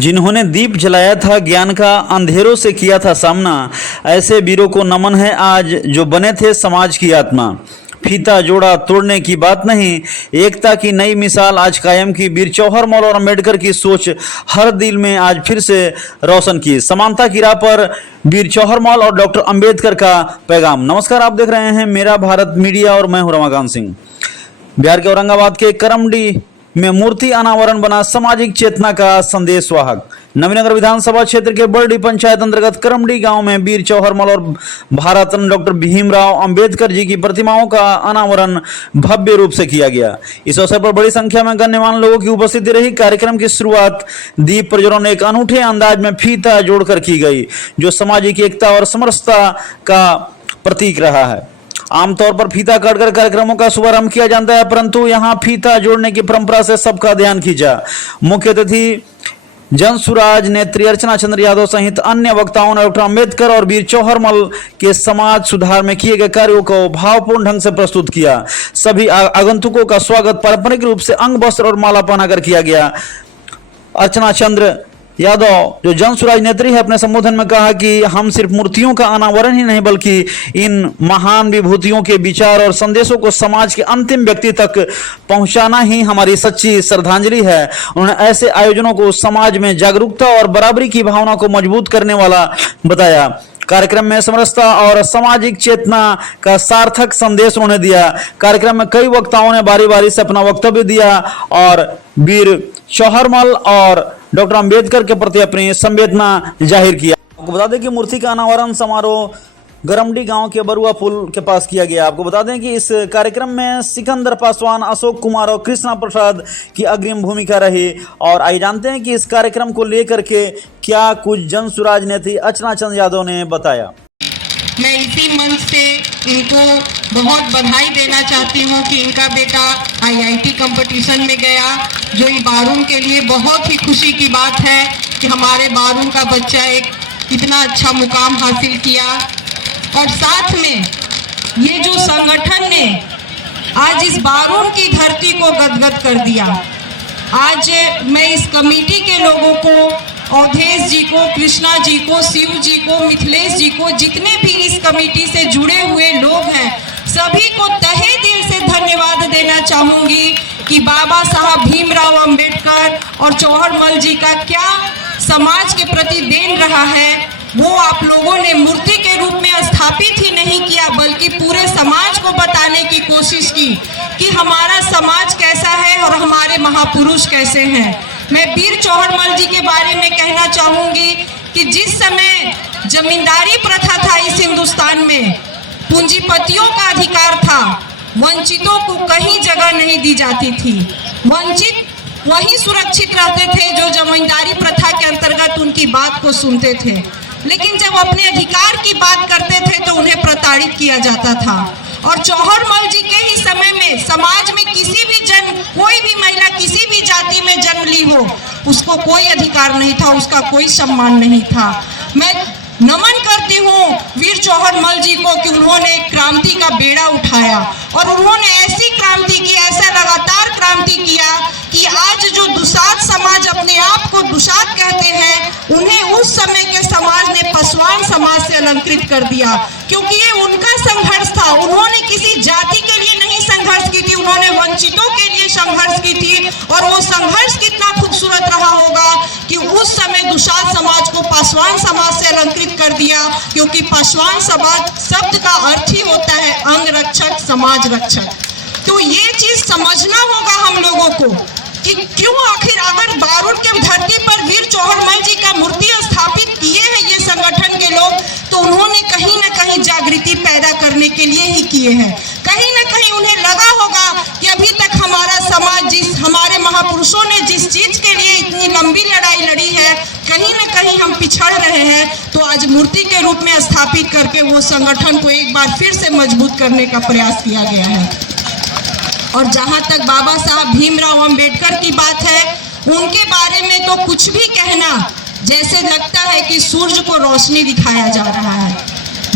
जिन्होंने दीप जलाया था, ज्ञान का अंधेरों से किया था सामना, ऐसे वीरों को नमन है आज जो बने थे समाज की आत्मा। फीता जोड़ा तोड़ने की बात नहीं, एकता की नई मिसाल आज कायम की। वीर जवाहर मौल और अम्बेडकर की सोच हर दिल में आज फिर से रोशन की। समानता की राह पर वीर जवाहर मौल और डॉक्टर अम्बेडकर का पैगाम। नमस्कार, आप देख रहे हैं मेरा भारत मीडिया और मैं हूं रमाकांत सिंह। बिहार के औरंगाबाद के करमडी में मूर्ति अनावरण बना सामाजिक चेतना का संदेश वाहक। नवीनगर विधानसभा क्षेत्र के बरडी पंचायत अंतर्गत करमडी गांव में वीर जवाहर मौल और भारत रत्न डॉक्टर भीमराव अंबेडकर जी की प्रतिमाओं का अनावरण भव्य रूप से किया गया। इस अवसर पर बड़ी संख्या में गण्यमान्य लोगों की उपस्थिति रही। कार्यक्रम की शुरुआत दीप प्रज्वलन एक अनूठे अंदाज में फीता जोड़कर की गई, जो सामाजिक एकता और समरसता का प्रतीक रहा है। आमतौर पर फीता काटकर कार्यक्रमों का शुभारंभ किया जाता है, परंतु यहाँ फीता जोड़ने की परंपरा से सबका ध्यान खींचा। मुख्य अतिथि जनसुराज नेत्री अर्चना चंद्र यादव सहित अन्य वक्ताओं ने डॉक्टर अम्बेडकर और वीर जवाहर मौल के समाज सुधार में किए गए कार्यों को भावपूर्ण ढंग से प्रस्तुत किया। सभी आगंतुकों का स्वागत पारंपरिक रूप से अंग वस्त्र और माला पहनाकर किया गया। अर्चना चंद्र यादव जो जनसुराज नेत्री है, अपने संबोधन में कहा कि हम सिर्फ मूर्तियों का अनावरण ही नहीं बल्कि इन महान विभूतियों के विचार और संदेशों को समाज के अंतिम व्यक्ति तक पहुंचाना ही हमारी सच्ची श्रद्धांजलि है। उन्होंने ऐसे आयोजनों को समाज में जागरूकता और बराबरी की भावना को मजबूत करने वाला बताया। कार्यक्रम में समरसता और सामाजिक चेतना का सार्थक संदेश उन्होंने दिया। कार्यक्रम में कई वक्ताओं ने बारी बारी से अपना वक्तव्य दिया और वीर जवाहर मौल और डॉक्टर अम्बेडकर के प्रति अपनी संवेदना जाहिर किया। आपको बता दें कि मूर्ति का अनावरण समारोह गरमडी गांव के बरुआ पुल के पास किया गया। आपको बता दें कि इस कार्यक्रम में सिकंदर पासवान, अशोक कुमार और कृष्णा प्रसाद की अग्रिम भूमिका रही। और आइए जानते हैं कि इस कार्यक्रम को लेकर के क्या कुछ जनसुराज नेत्री अर्चना चंद्र यादव ने बताया। मैं इसी मंच से इनको बहुत बधाई देना चाहती हूँ कि इनका बेटा IIT कंपटीशन में गया, जो बारून के लिए बहुत ही खुशी की बात है कि हमारे बारून का बच्चा एक इतना अच्छा मुकाम हासिल किया। और साथ में ये जो संगठन ने आज इस बारून की धरती को गदगद कर दिया। आज मैं इस कमेटी के लोगों को, अवधेश जी को, कृष्णा जी को, शिव जी को, मिथिलेश जी को, जितने भी इस कमेटी से जुड़े हुए लोग हैं, सभी को तहे दिल से धन्यवाद देना चाहूंगी कि बाबा साहब भीमराव अंबेडकर और जवाहर मौल जी का क्या समाज के प्रति देन रहा है, वो आप लोगों ने मूर्ति के रूप में स्थापित ही नहीं किया बल्कि पूरे समाज को बताने की कोशिश की कि हमारा समाज कैसा है और हमारे महापुरुष कैसे हैं। मैं वीर जवाहर मौल जी के बारे में कहना चाहूंगी कि जिस समय जमींदारी प्रथा था इस हिंदुस्तान में, पूंजीपतियों का अधिकार था, वंचितों को कहीं जगह नहीं दी जाती थी। वंचित वही सुरक्षित रहते थे जो जमींदारी प्रथा के अंतर्गत उनकी बात को सुनते थे, लेकिन जब अपने अधिकार की बात करते थे तो उन्हें प्रताड़ित किया जाता था। और जवाहर मौल जी के ही समय में समाज में किसी भी कोई भी महिला किसी भी जाति में जन्म ली हो, उसको कोई अधिकार नहीं था, उसका कोई सम्मान नहीं था। मैं नमन करती हूँ वीर जवाहर मौल जी को कि उन्होंने क्रांति का बेड़ा उठाया और उन्होंने ऐसी क्रांति की, ऐसा लगातार क्रांति किया कि आज जो दुसाध समाज अपने आप को दुसाध कहते हैं, उन्हें उस समय के समाज ने पासवान समाज से अलंकृत कर दिया, क्योंकि ये उनका संघर्ष था। उन्होंने किसी जाति के लिए नहीं संघर्ष की थी, उन्होंने वंचितों के लिए संघर्ष की थी। और वो संघर्ष कितना खूबसूरत रहा होगा कि उस समय दुसाध समाज को पासवान समाज से अलंकृत कर दिया, क्योंकि पासवान समाज शब्द का अर्थ ही होता है अंग रक्षक, समाज रक्षक। तो ये चीज समझना होगा हम लोगों को कि क्यों आखिर अगर बारून के धरती पर वीर जवाहर मौल जी का मूर्ति स्थापित किए हैं ये संगठन के लोग, तो उन्होंने कहीं न कहीं जागृति पैदा करने के लिए ही किए हैं। कहीं न कहीं उन्हें लगा होगा कि अभी तक हमारा समाज हमारे महापुरुषों ने जिस चीज के लिए इतनी लंबी लड़ाई लड़ी है, कहीं न कहीं हम पिछड़ रहे हैं। तो आज मूर्ति के रूप में स्थापित करके वो संगठन को एक बार फिर से मजबूत करने का प्रयास किया गया है। और जहाँ तक बाबा साहब भीमराव अंबेडकर की बात है, उनके बारे में तो कुछ भी कहना जैसे लगता है कि सूरज को रोशनी दिखाया जा रहा है।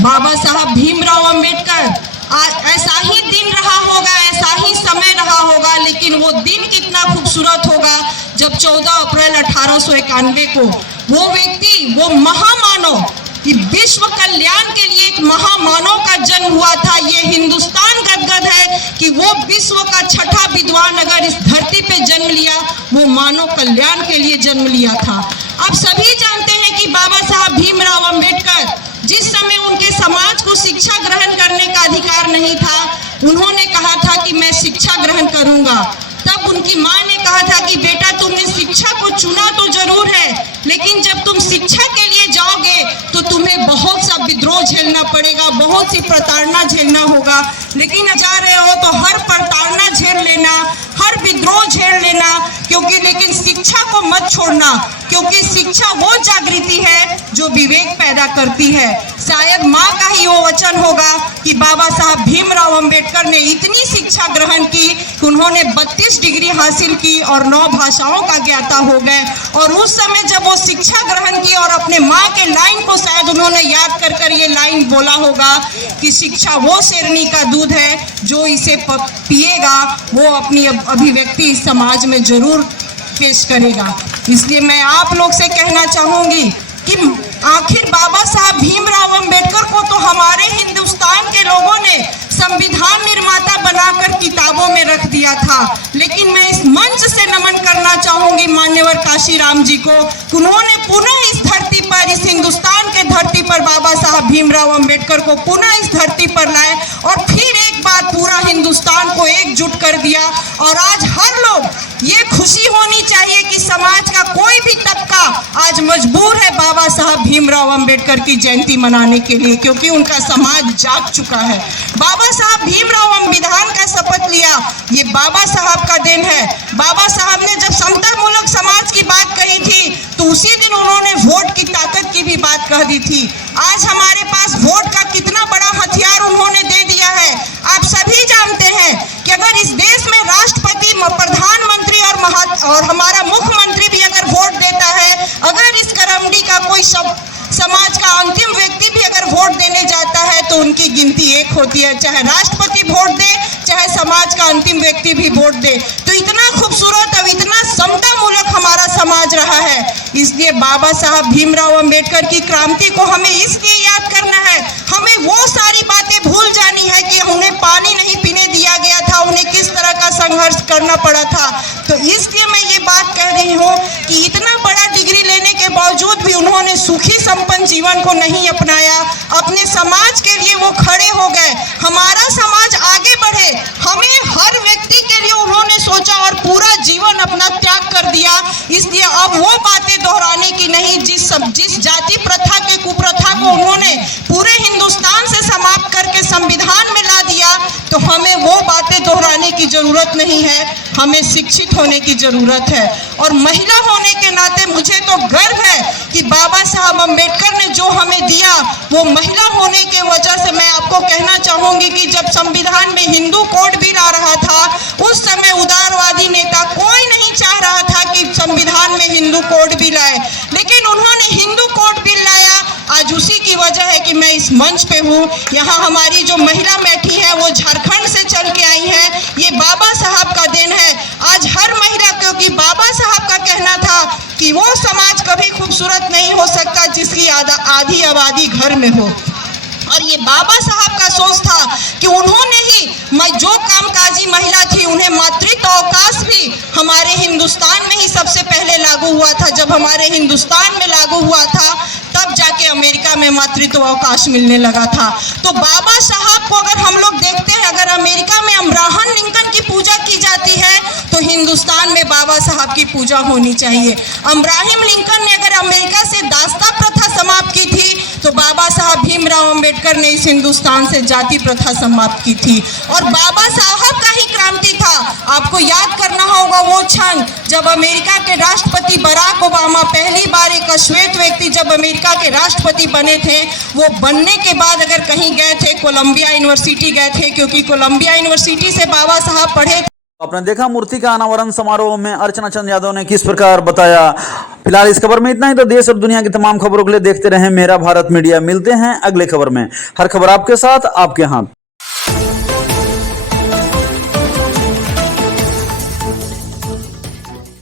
बाबा साहब भीमराव अंबेडकर ऐसा ही दिन रहा होगा, ऐसा ही समय रहा होगा, लेकिन वो दिन कितना खूबसूरत होगा जब 14 अप्रैल 1891 को। वो व्यक्ति, वो महामानव, कि विश्व कल्याण के लिए एक महामानव का जन्म हुआ था। ये हिंदुस्तान गदगद है कि वो विश्व का छठा विद्वान अगर इस धरती पे जन्म लिया, वो मानव कल्याण के लिए जन्म लिया था। आप सभी जानते हैं कि बाबा साहब भीमराव अंबेडकर, जिस समय उनके समाज को शिक्षा ग्रहण करने का अधिकार नहीं था, उन्होंने कहा था कि मैं शिक्षा ग्रहण करूंगा। तब उनकी माँ ने कहा था कि बेटा, तुमने शिक्षा को चुना तो जरूर है, लेकिन जब तुम शिक्षा के लिए जाओगे तो तुम्हें बहुत सा विद्रोह झेलना पड़ेगा, बहुत सी प्रताड़ना झेलना होगा। लेकिन जा रहे हो तो हर प्रताड़ना झेल लेना, हर विद्रोह झेल लेना, क्योंकि लेकिन शिक्षा को मत छोड़ना, क्योंकि शिक्षा वो जागृति है जो विवेक पैदा करती है। शायद माँ का ही वो वचन होगा कि बाबा साहब भीमराव अंबेडकर ने इतनी शिक्षा ग्रहण की कि उन्होंने 32 डिग्री हासिल की और 9 भाषाओं का ज्ञाता हो गए। और उस समय जब वो शिक्षा ग्रहण की और अपने माँ के लाइन को शायद उन्होंने याद कर ये लाइन बोला होगा कि शिक्षा वो शेरनी का दूध है, जो इसे पिएगा वो अपनी अभिव्यक्ति इस समाज में जरूर पेश करेगा। इसलिए मैं आप लोग से कहना चाहूंगी कि आखिर बाबा साहब भीमराव अंबेडकर को तो हमारे हिंदुस्तान के लोगों ने संविधान निर्माता बनाकर किताबों में रख दिया था, लेकिन मैं इस मंच से नमन करना चाहूंगी मान्यवर काशीराम जी को, उन्होंने पुनः इस धरती पर, इस हिंदुस्तान के धरती पर बाबा साहब भीमराव अंबेडकर को पुनः इस धरती पर लाए और फिर एक बार पूरा हिंदुस्तान को एकजुट कर दिया। और आज हर लोग, ये खुशी होनी चाहिए कि समाज का कोई भी तबका आज मजबूर है बाबा साहब भीमराव अंबेडकर की जयंती मनाने के लिए, क्योंकि उनका समाज जाग चुका है। बाबा साहब भीमराव संविधान का शपथ लिया, ये बाबा साहब का दिन है। बाबा साहब ने जब समता मूलक समाज की बात कही थी तो उसी दिन उन्होंने वोट की ताकत की भी बात कह दी थी। आज हमारे पास वोट का कितना बड़ा हथियार उन्होंने दे दिया है। आप सभी जानते हैं कि अगर इस देश में राष्ट्रपति, प्रधानमंत्री और हमारा मुख्यमंत्री भी अगर वोट देता है, अगर इस करमडी का कोई समाज का अंतिम व्यक्ति भी अगर वोट देने जाता है तो उनकी गिनती एक होती है, चाहे राष्ट्रपति वोट दे, चाहे समाज का अंतिम व्यक्ति भी वोट दे। तो इतना खूबसूरत और इतना समता मूलक हमारा समाज रहा है। इसलिए बाबा साहब भीमराव अंबेडकर की क्रांति को हमें इसलिए याद करना है, हमें वो सारी बातें भूल जानी है कि उन्हें पानी नहीं पीने दिया गया था, उन्हें किस तरह का संघर्ष करना पड़ा था। तो इसलिए मैं ये बात कह रही हूँ कि इतना बड़ा डिग्री लेने के बावजूद भी उन्होंने सुखी संपन्न जीवन को नहीं अपनाया, अपने समाज के लिए वो खड़े हो गए। हमारा समाज आगे बढ़े, हमें हर व्यक्ति के लिए उन्होंने सोचा और पूरा जीवन अपना त्याग कर दिया। इसलिए अब वो बातें दोहराने की नहीं, जिस जाति प्रथा के कुप्रथा को उन्होंने पूरे हिंदुस्तान से समाप्त करके संविधान में ला दिया, तो हमें वो बातें दोहराने की जरूरत नहीं है, हमें शिक्षित होने की जरूरत है। और महिला होने के नाते मुझे तो गर्व है कि बाबा साहब अंबेडकर ने जो हमें दिया, वो महिला होने के वजह से मैं आपको कहना चाहूंगी कि जब संविधान में हिंदू कोड बिल आ रहा था, उस समय उदारवादी नेता कोई नहीं चाह रहा था कि संविधान में हिंदू कोड बिल आए, लेकिन उन्होंने हिंदू कोड बिल लाया। आज उसी की वजह है कि मैं इस मंच पे हूँ। यहाँ हमारी जो महिला बैठी है वो झारखंड से चल के आई है, ये बाबा साहब का दिन है। आज हर महिला, क्योंकि बाबा साहब का कहना था कि वो समाज कभी खूबसूरत नहीं हो सकता जिसकी आधी आबादी घर में हो, और ये बाबा साहब का सोच था कि उन्होंने ही जो कामकाजी महिला थी उन्हें मातृत्व अवकाश भी हमारे हिंदुस्तान में ही सबसे पहले लागू हुआ था। जब हमारे हिंदुस्तान में लागू हुआ था तब जाके अमेरिका में मातृत्व अवकाश मिलने लगा था। तो बाबा साहब को अगर हम लोग देखते हैं, अगर अमेरिका में अब्राहम लिंकन की पूजा की जाती है तो हिंदुस्तान में बाबा साहब की पूजा होनी चाहिए। अब्राहम लिंकन ने अगर अमेरिका से दास्ता प्रथा समाप्त की थी तो बाबा साहब भीमराव अंबेडकर ने इस हिंदुस्तान से जाति प्रथा समाप्त की थी। और बाबा साहब का ही क्रांति था। आपको याद करना होगा वो क्षण जब अमेरिका के राष्ट्रपति बराक ओबामा पहली बार, एक श्वेत व्यक्ति जब अमेरिका के राष्ट्रपति बने थे, वो बनने के बाद अगर कहीं गए थे, कोलंबिया यूनिवर्सिटी गए थे, क्योंकि कोलंबिया यूनिवर्सिटी से बाबा साहब पढ़े थे। आपने देखा मूर्ति का अनावरण समारोह में अर्चना चंद यादव ने किस प्रकार बताया। फिलहाल इस खबर में इतना ही। तो देश और दुनिया की तमाम खबरों के लिए देखते रहें मेरा भारत मीडिया। मिलते हैं अगले खबर में। हर खबर आपके साथ, आपके हाथ।